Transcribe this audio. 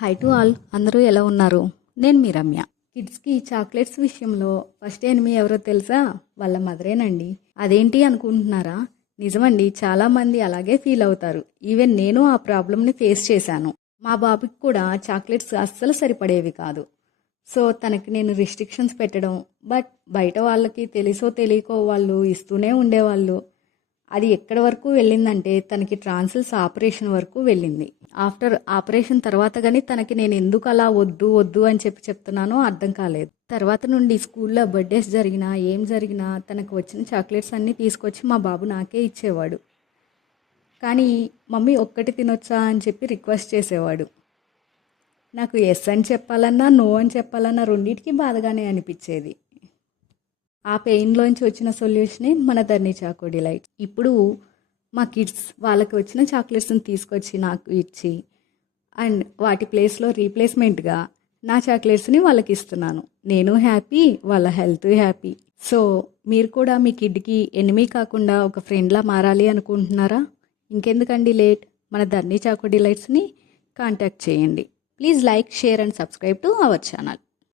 Hi to all, అందరూ ఎలా ఉన్నారు? నేను మీ రమ్య. కిడ్స్కి చాక్లెట్స్ విషయంలో ఫస్ట్ ఎనిమీ ఎవరో తెలుసా? వాళ్ళ మదరేనండి. అదేంటి అనుకుంటున్నారా? నిజమండి, చాలామంది అలాగే ఫీల్ అవుతారు. ఈవెన్ నేను ఆ ప్రాబ్లమ్ని ఫేస్ చేశాను. మా బాబుకి కూడా చాక్లెట్స్ అస్సలు సరిపడేవి కాదు. సో తనకి నేను రిస్ట్రిక్షన్స్ పెట్టడం, బట్ బయట వాళ్ళకి తెలుసో తెలియకో వాళ్ళు ఇస్తూనే ఉండేవాళ్ళు. అది ఎక్కడి వరకు వెళ్ళిందంటే తనకి ట్రాన్సిల్స్ ఆపరేషన్ వరకు వెళ్ళింది. ఆఫ్టర్ ఆపరేషన్ తర్వాత కానీ తనకి నేను ఎందుకు అలా వద్దు వద్దు అని చెప్తున్నానో అర్థం కాలేదు. తర్వాత నుండి స్కూల్లో బర్త్డేస్ జరిగినా ఏం జరిగినా తనకు వచ్చిన చాక్లెట్స్ అన్నీ తీసుకొచ్చి మా బాబు నాకే ఇచ్చేవాడు. కానీ మమ్మీ ఒక్కటి తినొచ్చా అని చెప్పి రిక్వెస్ట్ చేసేవాడు. నాకు ఎస్ అని చెప్పాలన్నా నో అని చెప్పాలన్నా రెండింటికి బాధగానే అనిపించేది. ఆ పెయిన్లోంచి వచ్చిన సొల్యూషనే మన ధర్ని చాకో డిలైట్. ఇప్పుడు మా కిడ్స్ వాళ్ళకి వచ్చిన చాక్లెట్స్ని తీసుకొచ్చి నాకు ఇచ్చి అండ్ వాటి ప్లేస్లో రీప్లేస్మెంట్గా నా చాక్లెట్స్ని వాళ్ళకి ఇస్తున్నాను. నేను హ్యాపీ, వాళ్ళ హెల్త్ హ్యాపీ. సో మీరు కూడా మీ కిడ్కి ఎనిమీ కాకుండా ఒక ఫ్రెండ్లా మారాలి అనుకుంటున్నారా? ఇంకెందుకండి లేట్, మన ధర్ని చాకో డిలైట్స్ని కాంటాక్ట్ చేయండి. Please like, share and subscribe to our channel.